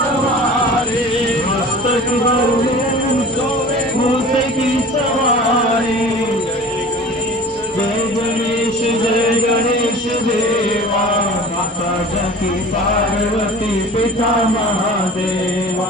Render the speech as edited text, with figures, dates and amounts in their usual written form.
सवारी मस्तक भरून होते की सवारी जय गणेश देवा माता जकी पार्वती पिता महादेवा।